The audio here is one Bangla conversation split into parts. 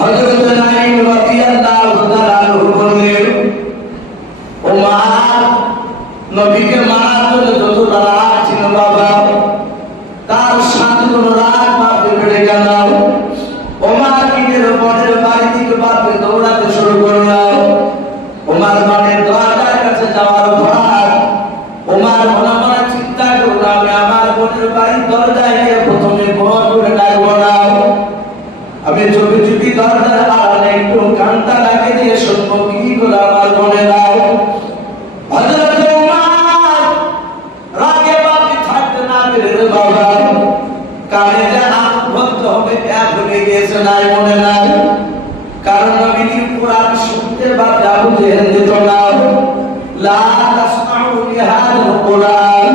হযরত নাঈম রাদিয়াল্লাহু তাআলা আনহু বললেন, ওমর নবীকে মারার জন্য যতটা রাগ ছিল বাবা, তার সাথে কোনো রাগ বাপে বেড়ে গেল। ওমর নিজের বোনের বাড়ি থেকে বাপে দৌড়াতে শুরু করল। ওমর বোনের দরজার কাছে যাওয়ার পর ওমর মনে মনে চিন্তা করল, আমি আমার বোনের বাড়ির দরজায় গিয়ে প্রথমে ভর করে ডাকবো না, আমি চুপি চুপি দরজার আড়ালে একটু কানটা লাগিয়ে দিয়ে শুনবো কি করে আমার বোনেরা। হযরত ওমর রাগে বাপে থাকতে না পেরে বাবা কানে যে আত্মভক্ত হবে তা ভুলে গিয়েছে, নাই মনে নাই। কারণ নবীর কোরআন শুনতে বা আবু জেহেল দিত না, লা তাসমাউ লিহাদাল কোরআন,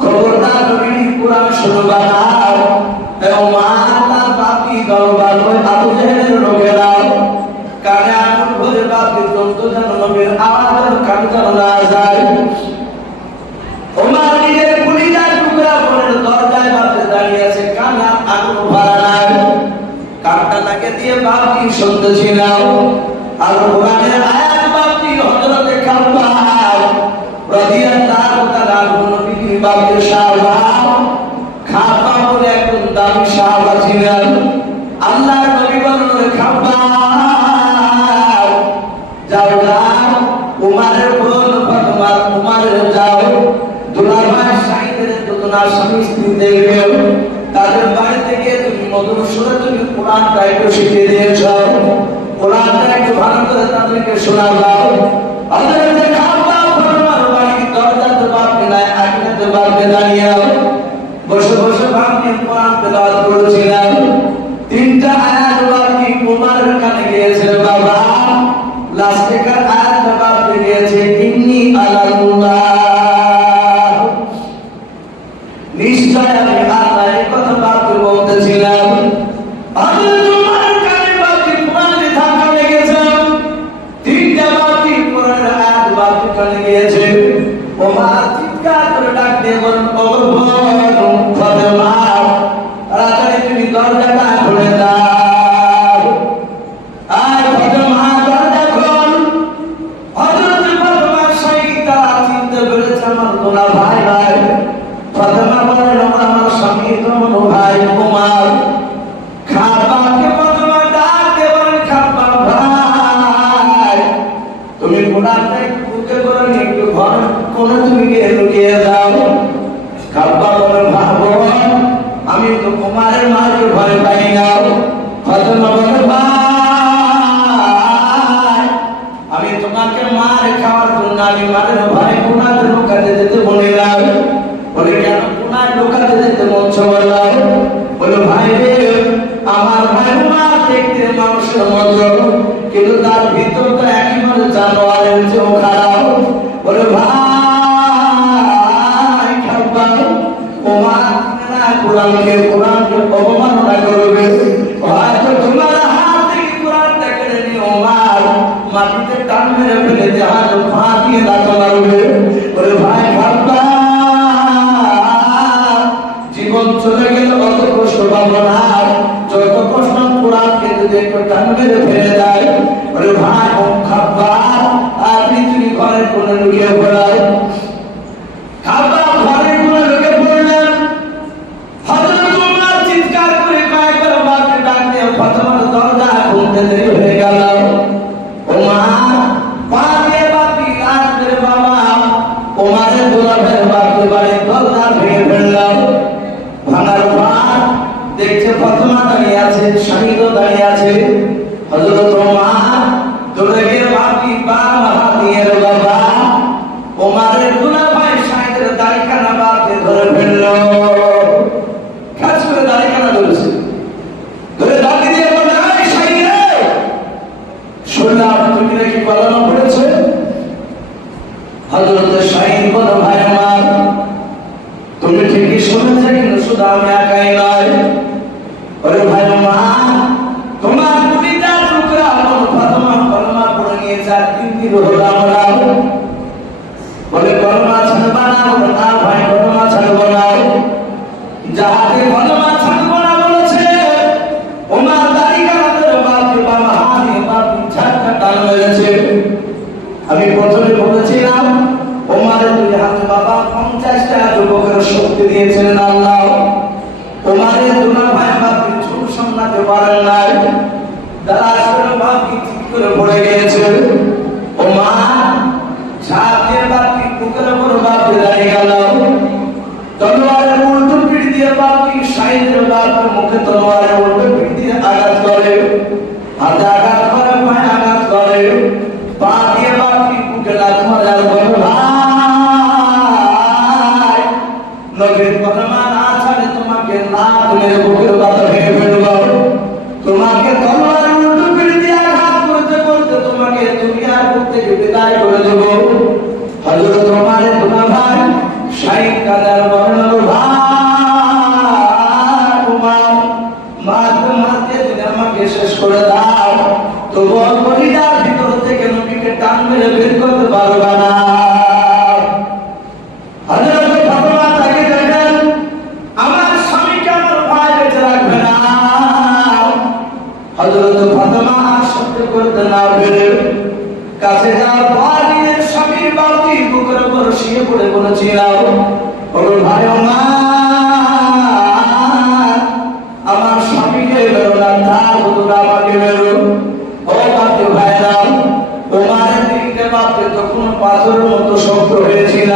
খবরদার নবীর কোরআন শুনবা না। ওমর তার বাপি দরবার ওই আবু জেহেলের লোকেরা কানে আঙুল ভরে বাপি তন্ত যেন নবীর আওয়াজ কানে যেন না যায়। ওমর নিজের কলিজার টুকরা বোনের দরজায় বাপে দাঁড়িয়ে আছে, কানে আঙুল ভরা নাই, কানটা নাকে দিয়ে বাপি শুনতেছিল। আর কোরআনের আয়াত বাপি হযরতে খাব্বাব রাদিয়াল্লাহু তাআলা আনহু নবীর বাপের সাহাবা। খাব্বাব বলে একজন দামি সাহাবা ছিলেন। আল্লাহর নবী বললেন, খাব্বাব যাও যাও উমারের বোন ফাতেমা, উমারের যাও দুলাভাই সাইদের দুজনা স্বামী স্ত্রী দেখবে, তাদের বাড়িতে গিয়ে তুমি মধুর সুরে তুমি কোরআনটা একটু শিখিয়ে দিয়েছ, কোরআনটা একটু ভালো করে তাদেরকে শোনাও। হযরত খাব্বাব ফাতেমার বাড়ির দরজাতে বাপকে নাই, আকিনাতে বাপকে দাঁড়িয়ে বসে বসে বাপকে কোরআন তেলাওয়াত করেছিলেন। তিনটা আয়াত বাপকে উমারের কানে গিয়েছে বাবা, লাস্টেকার আয়াতটা বাপকে গিয়েছে, ইন্নী আলাল্লাহ, নিশ্চয় আমি আল্লাহ, এই কথা বাপকে বলতেছিলাম। হযরত উমর কানে বাপকে কোরআনের ধাক্কা লেগেছে, তিনটা বাপকে কোরআনের আয়াত বাপকে কানে গিয়েছে। ওমর চিৎকার করে ডাক দিয়ে বলেন, ও বোন ফাতেমা, তাড়াতাড়ি তুমি দরজাটা খুলে দাও। আর ফাতেমা দরজা খোল। হযরত ফাতেমা সাইদা চিনতে পেরেছে আমার দোলা ভাই ভাই। ফাতেমা বলেন, আমার স্বামী তোমার ভাই ওমর। খাব্বাবকে ফাতেমা ডাক দিয়ে বলেন, খাব্বাব ভাই, তুমি কোরআনটা একটু বুকে করে নিয়ে একটু ঘর কোণে তুমি গিয়ে লুকিয়ে দাও। খাব্বাব বলেন, ভাবো আমি তো ওমরের মাকে ভয় পাই না। ফাতেমা বলেন, ভাই আমি তোমাকে মার খাওয়ার জন্য আমি মারের ভাই কোনাতে লুকাতে যেতে বলিলাম। বলে কেন কোনায় লুকাতে যেতে মন বললাম? বলে ভাই রে, আমার ভাই মা দেখতে মানুষের মতো, কিন্তু তার ভিতরটা একেবারে জানোয়ারের চেয়েও খারাপ। বলে ভাই খাব্বাব, ওমর কোরআনকে অবমাননা করবে, হয়তো তোমার হাত থেকে কোরআনটা কেড়ে নিয়ে ওমর মাটিতে টান মেরে ফেলে জাহাজ পা দিয়ে লাথি মারবে। বলে ভাই খাব্বাব, জীবন চলে গেলে অত কষ্ট পাবো না, যত কষ্ট কোরআনকে যদি একটু টান মেরে ফেলে দেয়। বলে ভাই খাব্বাব, আপনি তুমি ঘরের কোণে লুকিয়ে পড়াও। খাব্বাব ঘরের কোণে লুকিয়ে পড়লেন। হযরত ওমর চিৎকার করে কয়েকবার বাপকে ডাক দিয়ে ফাতেমার দরজা খুলতে দেরি হয়ে গেল। ওমর পা দিয়ে বাপি আসলে বাবা ওমরের দুলাভাইয়ের বাপকে বাড়ির দরজা ভেঙে ফেলল। ভাঙার পর দেখছে ফাতেমা দাঁড়িয়ে আছে, স্বামীও দাঁড়িয়ে আছে। হযরত ওমর দৌড়ে গিয়ে বাপি পা হাত দিয়ে বাবা ওমরের দুলাভাই সাইদের দাড়িখানা বাপকে ধরে ফেলল। শুনলাম তুমি নাকি পালানো পড়েছে। হযরত শাহিদ বলে, ভাই আমার তুমি ঠিকই শুনেছো, কিন্তু শুধু আমি একাই নয়। ওরে ভাই আমার, তোমার দুইটা টুকরা ফাতেমা কলমা পড়ে নিয়েছে, আর 3 দিন হলো আমরা। বলে কলমা ছাড়বা না? বলে না ভাই, কলমা ছাড়বো না। যাহাতে কলমা ছাড়বো না বলেছে ওমর দাড়ি কামাতে বাপকে দিয়েছিলেন আল্লাহ। ওমারের দুলা ভাই বাপকে চুল সামলাতে পারেন নাই, দাঁড়াস করে বাপকে ঠিক করে পড়ে গিয়েছে। ওমার ছাদের বাপকে বুকের উপর বাপকে দাঁড়িয়ে গেল, তলোয়ারের উল্টো পিঠ দিয়ে বাপকে সাইদের বাপের মুখে তলোয়ারের উল্টো পিঠ দিয়ে আঘাত করে, হাতে আঘাত করে, পায়ে আঘাত করে, পা দিয়ে বাপকে বুকে লাথ মারে আর বলে ভাই নবীর ফরমান না ছাড়ে তোমাকে লাথ মেরে বুকের পাতা ভেঙে ফেলবো, তোমাকে তলোয়ারের উল্টো পিঠ দিয়ে আঘাত করতে করতে তোমাকে দুনিয়ার বুক থেকে বিদায় করে দেব। হযরত ওমরের দুলা ভাই শাহিদ কাদের বলেন ভাই ওমর মারতে মারতে তুমি আমাকে শেষ করে দাও, তবু কলিজার ভিতর থেকে নবীকে টান মেরে বের করতে পারবে না। হযরত ফাতেমা তাকে দেখেন আমার স্বামীকে আমার ভাই বেঁচে রাখবে না। হযরত ফাতেমা আর সহ্য করতে না পেরে কাছে যাওয়ার পর নিজের স্বামীর বালতি বুকের উপর শুয়ে পড়ে বলেছিল, ওরে ভাই আমার স্বামীকে বেরো না, তার বধুরা আমাকে বেরো। ও বাপকে ভাইরা, ওমারের দিকে বাপকে তখন পাথরের মতো শক্ত হয়েছিল,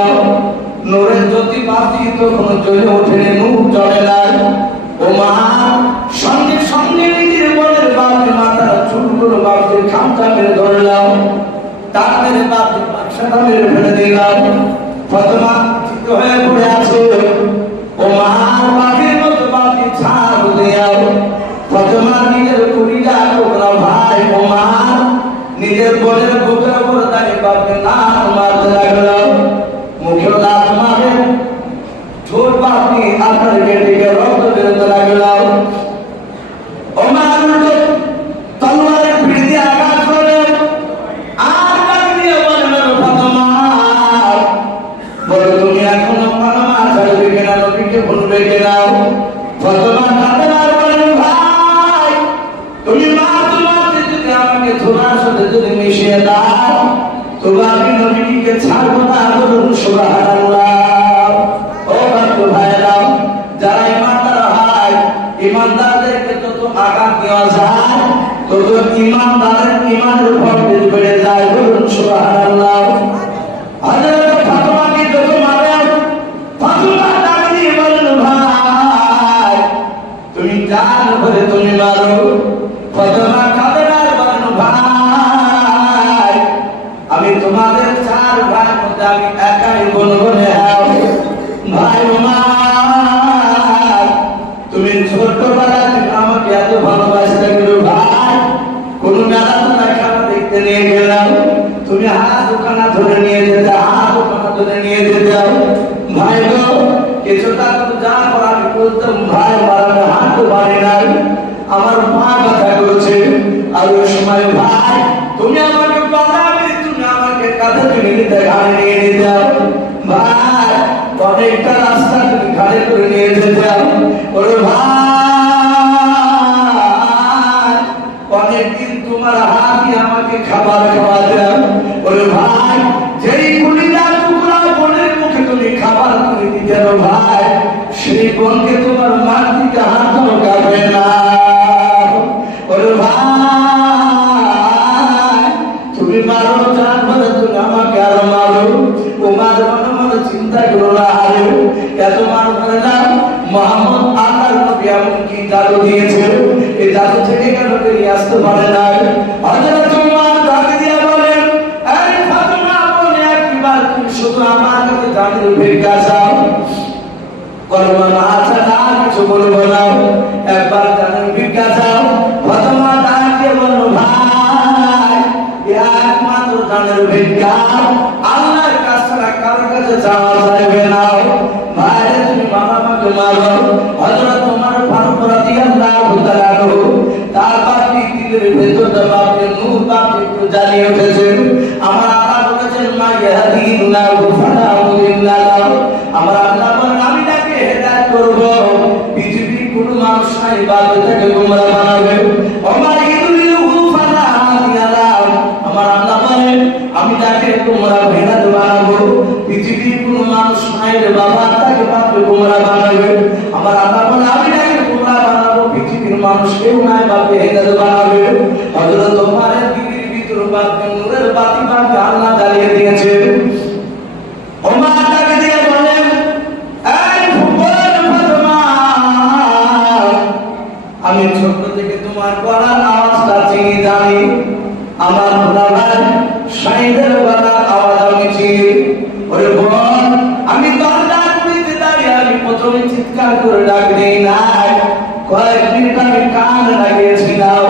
নূরের জ্যোতি বাপকে তখন জ্বলে ওঠেনি, মুখ জ্বলে না। ওমার সঙ্গে সঙ্গে নিজের বোনের বাপকে মাথার চুলগুলো বাপকে খামচা মেরে ধরলাম, তার মেরে বাপকে বাক্সাটা মেরে ফেলে দিলাম। ফাতেমা চিত হয়ে পড়ে আছে, ওমার বাপের মতো বাপকে ছাড় দেও। ফাতেমা নিজের কলিজা টুকরা ভাই ওমার নিজের বোনের বুকের উপর দাঁড়িয়ে বাপকে লাথ মারতে লাগলো, মুখে লাথ মারে, ঠোঁট বাপকে আপনার কেটে রক্ত বেরোতে লাগলো। ওমার উল্টো তলোয়ারের পিঠ দিয়ে আঘাত করে আর ডাক দিয়ে বলেন ফাতেমা বলো তুমি এখনো ফাতেমা ছাড়বে কিনা, নবীকে ভুলবে কিনা? ফাতেমা কাঁদেন আর বলেন ভাই তুমি মারতে যদি আমাকে তোমার সাথে যদি মিশিয়ে দাও তবে আমি নবীকে ছাড়বো না। বলুন সুবহানাল্লাহ। ও বাবা ভাইরা, যারা ইমানদার হয় ইমানদারদেরকে যত আঘাত দেওয়া যায় তত ইমানদারের ইমানের উপর বেড়ে যায়। বলুন সুবহানাল্লাহ। হযরত ফাতেমাকে যত মারে ফাতেমা ডাক দিয়ে বলেন ভাই তুমি জান ভরে তুমি মারো। ফাতেমা কাঁদে আর বলেন ভাই আমি তোমাদের চার ভাইয়ের মধ্যে আমি একাই বলবনে ভাই ওমর তুমি ছোটবেলা থেকে আমাকে এত ভালোবাসতে গেলো ভাই, কোন মেলা তো খেলা দেখতে নিয়ে গেলাম, তুমি হাত ওখানা ধরে নিয়ে যেতে, হাত ওখানা ধরে নিয়ে যেতে ভাই গো কিছুটা তো যা করা আমি বলতাম ভাই মারানো হাত পারি নাই, আমার মা কথা করছে। আর ওই সময় ভাই তুমি আমাকে বাঁচাবে, তুমি আমাকে কাঁধে তুলে নিতে ঘাড়ে নিয়ে নিতে ভাই, অনেকটা রাস্তা তুমি ঘাড়ে করে নিয়ে যেতে। ওরে ভাই অনেকদিন তোমার হাতে আমাকে খাবার খাওয়াতে। ওরে ভাই যেই গুলিদার টুকরা বোনের মুখে তুমি খাবার করে দিতে ভাই, সেই বোনকে তোমার মার দিকে হাত ঢোকাবে না। ওরে ভাই তুমি মারো জান বলে তুমি আমাকে আর মারো, তোমার মনে মনে চিন্তা করো না আরে এত মারবে না। মুহাম্মদ আল্লাহর নবী এমন কি জাদু দিয়েছে, এই জাদু থেকে কেন বেরিয়ে আসতে পারে না? হযরত ওমর ডাক দিয়ে বলেন এই ফাতেমা বলে একবার তুমি শুধু আমার কাছে জাদুর ভিক্ষা চাও, করবো না ছাড়া কিছু বলবো না, একবার জাদুর ভিক্ষা চাও। ফাতেমা ডাক দিয়ে বলল ভাই একমাত্র জাদুর ভিক্ষা আল্লাহর কাছে ছাড়া কারোর কাছে চাওয়া যাবে না। ভাই তুমি মামাকে মারো। হযরত ওমর ফারুক রাদিয়াল্লাহু তাআলা তার বাপের দিলের ভেতরটা বাপের নূর বাপকে একটু জ্বালিয়ে উঠেছে। আমার আল্লাহ বলেছেন মা ইয়াহদিল্লাহু ফালা মুদিল্লা লাহু, আমার আল্লাহ বলেন আমি তাকে হেদায়েত করব, পৃথিবীর কোনো মানুষ নাই বাপকে তাকে গোমরা বানাবে। ওমর ইদুলিহু ফালা হাদিয়া লাহু, আমার আল্লাহ বলেন আমি তাকে গোমরা ভেড়া বানাবো, পৃথিবীর কোনো মানুষ নাই রে বাবা তাকে বাপকে গোমরা বানাবে। আওয়াজটা চিনি জানি, আমার খোদা ভাই শাহিদের গলার আওয়াজ আমি চিনি। ওরে বোন, আমি দরজার নিচে দাঁড়িয়ে আমি প্রথমে চিৎকার করে ডাক দেই নাই, কয়েক মিনিট আমি কান লাগিয়েছিলাম,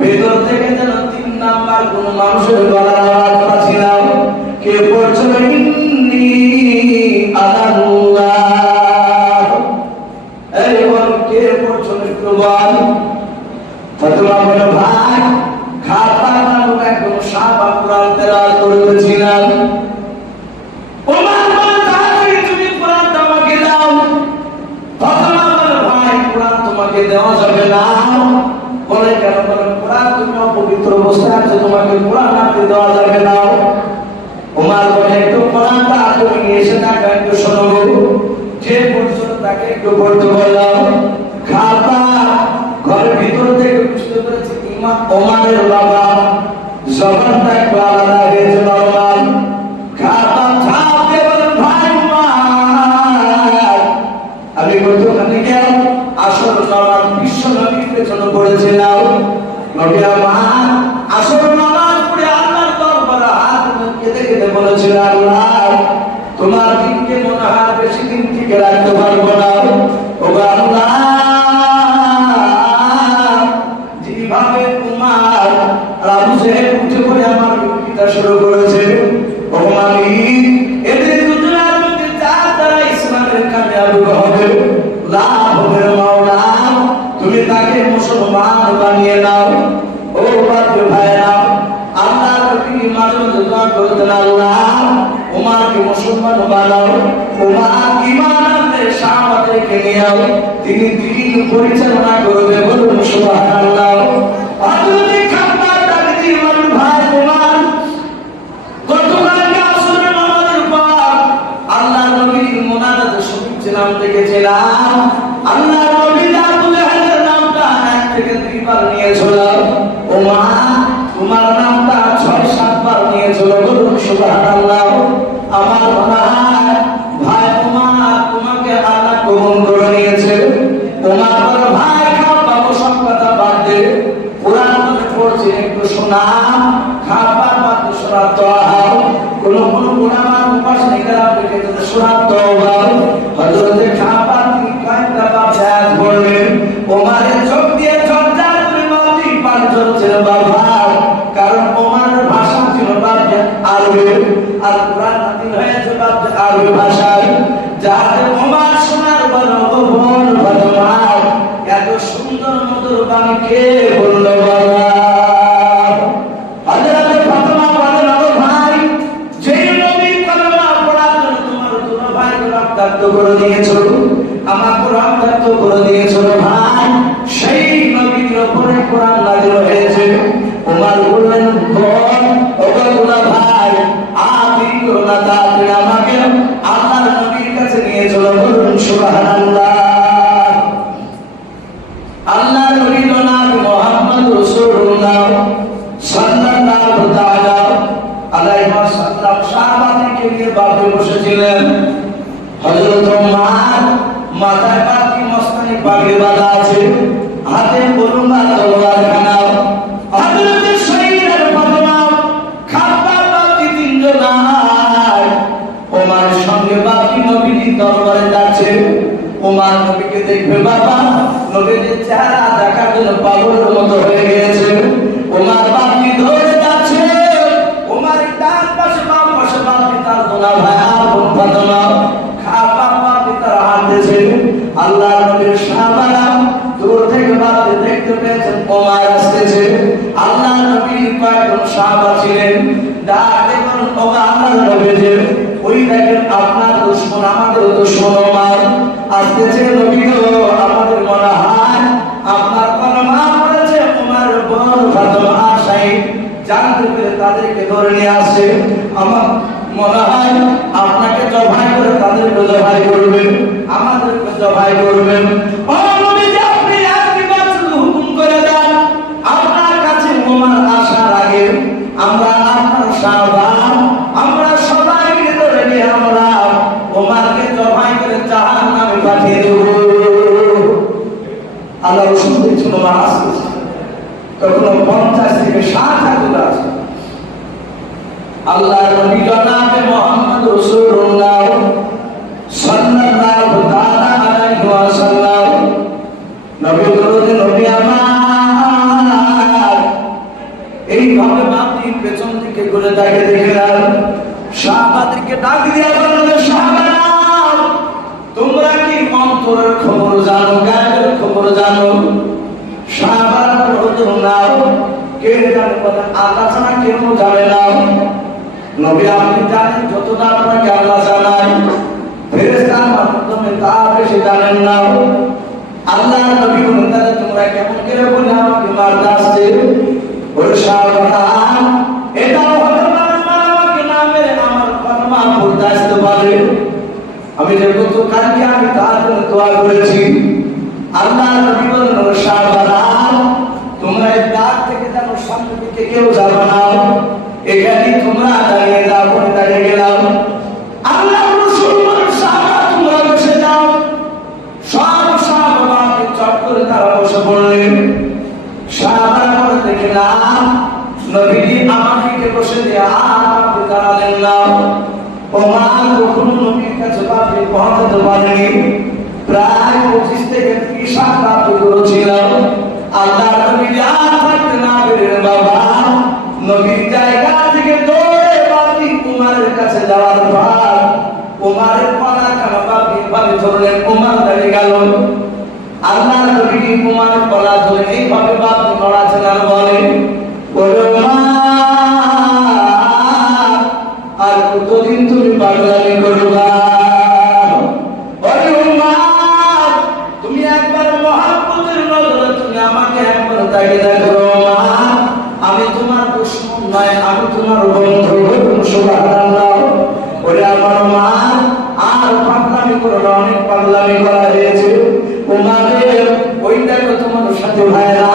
ভেতর থেকে যেন 3 নাম্বার কোন মানুষের গলার আওয়াজ পাচ্ছিলাম। কে পড়ছিল ইন্নী আল্লাহ, এই বোন কে পড়ছিল একটু বল। ফাতেমা বলে ভাই খাতা নামক একজন সাহাবা কুরআন তেলাওয়াত করতেছিলেন। ওমর বলে তাড়াতাড়ি তুমি কুরআন আমাকে দাও। ফাতেমা বলে ভাই কুরআন তোমাকে দেওয়া যাবে না। বলে কেন? বলে কুরআন তুমি অপবিত্র অবস্থায় আছো, তোমাকে কুরআন হাতে দেওয়া যাবে না। ওমর বলে একটু কুরআনটা তুমি নিয়ে এসে তাকে একটু শোনাবো। যে পড়ছিল তাকে একটু পড়তে বললাম। খাতা ঘরের ভিতর থেকে বুঝতে পেরেছি ইমাম ওমরের বাবা জবানটা একটু আলাদা হয়েছে। নরমাল খাতা ছাপতে বলেন ভাই ওমর, আমি কতখানি গেল আসল নামাজ বিশ্ব নবীর পেছনে পড়েছিলাম। নবী আমার আসল নামাজ পড়ে আল্লাহর দরবারে হাত কেঁদে কেঁদে বলেছিল, আল্লাহ তোমার দিনকে মনে হয় বেশি দিন থেকে রাখতে পারবো না। ও আল্লাহ, যেভাবে তোমার আবু জেহেল উঠে পড়ে আমার বিরোধিতা শুরু করেছে, ও মালিক এদের দুজনের মধ্যে যার দ্বারা ইসলামের কামিয়াবি হবে, লাভ হবে মাওলা, তুমি তাকে মুসলমান বানিয়ে নাও। ও বাচ্চা ভাইরা, আল্লাহ নবী মাঝে মাঝে দোয়া করতেন, আল্লাহ ওমরকে মুসলমান বানাও, ওমর ঈমান আনতে সাহাবাদেরকে নিয়ে তিনি দিন পরিচালনা করবে। বলুন সুবহানাল্লাহ। আদুনি খাবার দাবি জীবন ভাই ওমর গতকালকে আসরের নামাজের পর আল্লাহ নবীর মুনাজাতে শুনছিলাম, দেখেছিলাম আল্লাহ নবী আবু জাহেলের নামটা 1 থেকে 2 বার নিয়েছিল, ওমর নামটা 6-7 বার নিয়েছিল। বলুন সুবহানাল্লাহ। আমার মনে হয় ভাই ওমর তোমাকে আল্লাহ কবুল করে নিয়েছে। ওমর বলে ভাই খাবার সব কথা বাদ দে, কোরআন পড়ছে একটু শোনা, খাবার বাদ দে, শোনাতে হয়। কোন ওলামা মুফাসসিররা আপনাকে যদি শোনাতে হয়, হযরত খাবার তিনি কয়েকটা বায়াত বললেন, ওমরের চোখ দিয়ে ঝরঝর করে নদী পানি ঝরছে বাবা, কারণ ওমরের ভাষা ছিল বাবা আরবি, আর কোরআন নাযিল হয়েছে বাবা আরবি ভাষায়। যাতে ওমর শোনার বলো বোন ফাতেমা, এত সুন্দর মধুর বাণী কে বলল বাবা? হযরত ফাতেমা বলেন, ও ভাই, যেই নবীর কালেমা পড়ার জন্য তোমার দুটো ভাইকে রক্তাক্ত করে দিয়েছো, আমাকে রক্তাক্ত করে দিয়েছো ভাই, সেই নবীর উপরে কোরআন নাযিল হয়েছে। ওমর বললেন, বোন ওগোলা ভাই আপনি করোনা তাড়াতাড়ি আমাকে আল্লাহর নবীর কাছে নিয়ে চলো। বলুন সুবহানাল্লাহ। আল্লাহর নবী জনাব মুহাম্মদ রাসূলুল্লাহ সাল্লাল্লাহু তাআলা আলাইহি ওয়াসাল্লাম সাহাবাদেরকে নিয়ে বাপে বসেছিলেন। হযরত ওমর মাথায় পাগড়ি মস্তানি পাগড়ি বাঁধা আছে, হাতে বরুণা তলোয়ার খানা। হযরত সাইয়্যিদা ফাতেমা খাবার বাকি 3 জন ওমরের সঙ্গে বাকি নবীর দরবারে যাচ্ছে। ওমর নবীকে দেখবে বাবা, নবীর চেহারা দেখার জন্য পাগলের মতো হয়ে গিয়েছে। ওমর বাকি ধরে যাচ্ছে, ওমরের ডান পাশে বাম পাশে বাকি তার দোলা ভাই আপন ফাতেমা খাবার বাকি তার হাতেছে। আল্লাহ নবীর সাহাবারা দূর থেকে বাকি দেখতে পেয়েছেন ওমর আসতেছে। আল্লাহ নবীর কয়েকজন সাহাবা ছিলেন, ডাকে বলেন, ও আল্লাহর নবী, যে ওই দেখেন আপনার দুশমন আমাদের দুশমন ওমর আসতেছে। নবী গো, আমাদের মনে হয় আপনার কলমা পড়েছে ওমর বোন ফাতেমা শাহিদ, জানতে পেরে তাদেরকে ধরে নিয়ে আসছে। আমার মনে হয় আপনাকে জবাই করে তাদেরকে জবাই করবেন, আমাদেরকে জবাই করবেন। ও নবী, আপনি একবার শুধু হুকুম করে দেন, আপনার কাছে ওমর আসার আগে আমরা আপনার সাহাবা আমরা সবাই ধরে নিয়ে আমরা ওমরকে জবাই করে জাহান্নামে পাঠিয়ে দেব। আল্লাহ রাসূল দেখছেন ওমর আসছে, তখন 50 থেকে 60 হাত আছে। আল্লাহর নবী জনাবে মুহাম্মদ রাসূলুল্লাহ সাল্লাল্লাহু তাআলা আলাইহি ওয়াসাল্লাম নবী দরুদ নবী আমার এইভাবে বাতির পেছন দিকে ঘুরে তাকে দেখলাম। সাহাবাদেরকে ডাক দিয়া বললেন, সাহাবারা তোমরা কি অন্তরের খবর জানো, গায়েবের খবর জানো? সাহাবারা বলল না, কে জানে? বলে আল্লাহ ছাড়া কেউ জানে না। নবী আপনি জানেন যতটা আপনাকে আল্লাহ জানায়, ফেরেশতার মাধ্যমে তা বেশি জানেন না। আল্লাহ নবী বলেন, তাহলে তোমরা কেমন করে বলে আমাকে মারতে আসছে? ওই সাহাবারা এটাও হতে পারে আমাকে না মেরে আমার কলমা পড়তে আসতে পারে। আমি যে গতকালকে আমি তার জন্য দোয়া করেছি। আল্লাহ নবী বলেন, সাহাবারা তোমরা এই দ্বার থেকে যেন সামনে দিকে কেউ যাবে না, এখানে তোমরা দাঁড়িয়ে যাও। বলে দাঁড়িয়ে গেলাম। আল্লাহ রাসূল বলেন, সাহাবারা তোমরা বসে যাও। সব সাহাবাকে চট করে তারা বসে পড়লেন। সাহাবারা বলে দেখলাম নবীজি আমাকে বসে দিয়ে আপনি দাঁড়ালেন না। ওমর কখনো নবীর কাছে বাপে পৌঁছাতে পারেনি। প্রায় 25 থেকে 30 হাত বাপে করেছিল। আল্লাহ নবী আর থাকতে না পেরে বাবা নবীর জায়গা থেকে দৌড়ে বাপি উমারের কাছে যাওয়ার পর উমারের পালা কানা বাপি ভাবে ধরলেন। উমার দাঁড়িয়ে গেল। আল্লাহ নবী উমারের পালা ধরে এইভাবে বাপি নড়াচড়া বলে, ওরে আর কতদিন তুমি পাগলামি করবা? তুমি একবার মহব্বতের নজরে তুমি আমাকে একবার তাকিয়ে দেখো। আমি তোমার দুশমন নয়, আমি তোমার বন্ধু। সুবহানাল্লাহ। ওরে আমার মা, আর পাগলামি করো না, অনেক পাগলামি করা হয়েছে। তোমাদের ওইটাকে তোমার সাথে ভাইরা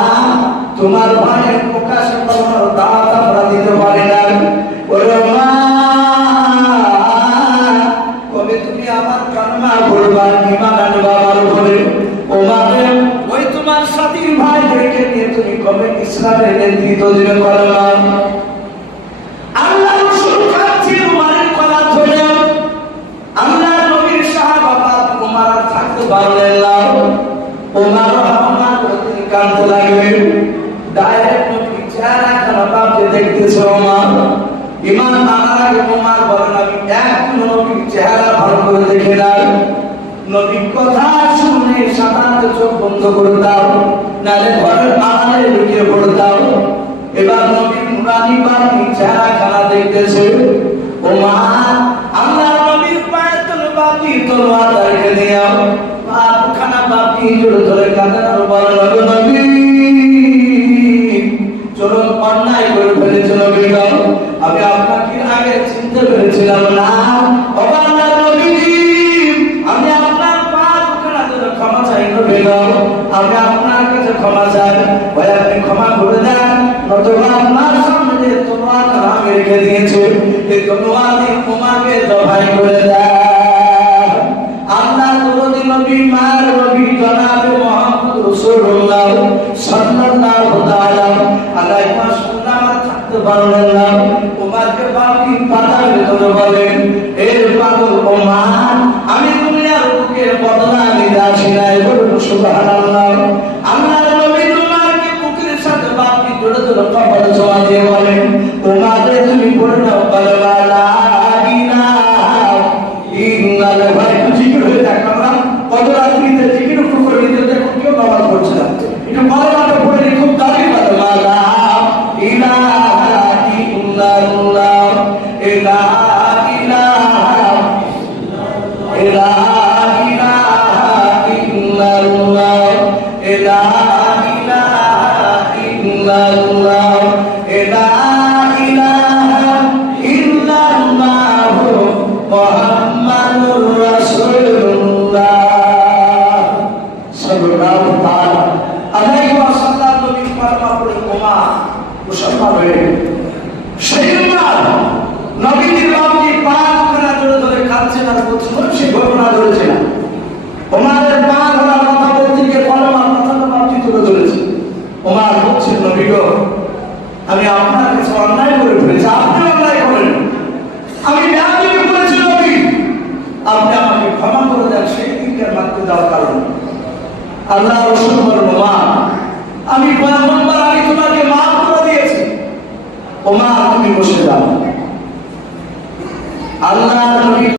তোমার ভাইয়ের প্রকাশে তোমার দাঁত আমরা দিতে পারি না। ওরে মা, কবে তুমি আমার কান্না করবা, ঈমান আনবা আমার উপরে? ওমারে ওই তোমার সাথী ভাইদেরকে নিয়ে তুমি কবে ইসলামের নেতৃত্ব দিবে করবা? আল্লাহ রাসূল কাছে উমারের কলা ধরে আল্লাহ নবীর সাহাবা উমার আর থাকতে পারলেন না। উমার রহমান তিনি কাঁদতে লাগলেন। ডাইরেক্ট নবীর চেহারা খানা বাপকে দেখতেছে উমার। ঈমান আনার আগে উমার বলেন, আমি একটু নবীর চেহারা ভালো করে দেখে নাই। নবীর কথা শুনে সাধারণত চোখ বন্ধ করে দাও, নাহলে ঘরের আড়ালে লুকিয়ে পড়ে দাও। এবার নবীর নুরানি বাপি চেহারা খানা দেখতেছে। উমার আল্লাহ নবীর পায়ের তলে বাপি তলোয়ার রেখে দিও। পাপ খানা বাপি জোরে ধরে কাঁদেন আর বলেন, নবী চরম অন্যায় করে ফেলেছে নবী, আমি আপনাকে আগে চিনতে পেরেছিলাম না। আল্লাহ নবীজি আমি আপনার পাপ খানা ধরে ক্ষমা চাই নবী, আমি আপনার কাছে ক্ষমা চাই। ভাই আপনি ক্ষমা করে দেন, নতুবা আপনার সামনে যে তলোয়ার আমি রেখে দিয়েছে এই তলোয়ার দিয়ে তোমাকে জবাই করে দেন। আল্লাহ নবী মার নবী জনাবে মুহাম্মদ রাসূলুল্লাহ সাল্লাল্লাহু তাআলা আলাইহি ওয়াসাল্লাম থাকতে পারলেন না। উমারকে বাপি পাতার ভিতরে বলেন, এর পাগল উমার, আমি দুনিয়ার বুকে বদলা নিতে আসি নাই। বলুন সুবহানাল্লাহ। আল্লাহ নবী উমারকে বুকের সাথে বাপি জোরে জোরে কপালে ছোঁয়া দিয়ে বলেন, উমারে তুমি পড়ে নাও কালেমা লা ইলাহা ইল্লাল্লাহ। ভাই জিকির হয়ে যাক, আমরা কত রাত্রিতে জিকির করে নিতে দেখুন কেউ নামাজ পড়ছে না। এটা কালেমাটা পড়ে খুব দামি কালেমা লা ইলাহা ইল্লাল্লাহ। লা ইলাহা ইল্লাল্লাহ। লা ইলাহা ইল্লাল্লাহ। লা দেওয়ার কারণে। আল্লাহ রাসূল বলেন, মা আমি পয়গম্বর, আমি তোমাকে মাফ করে দিয়েছি, ও মা তুমি বসে যাও। আল্লাহ নবী